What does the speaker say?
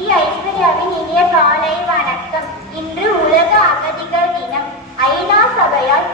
D ஐஸ்வர்யாவின் இனிய காலை வணக்கம். இன்று உலக அகதிகள் தினம். ஐநா சபையால்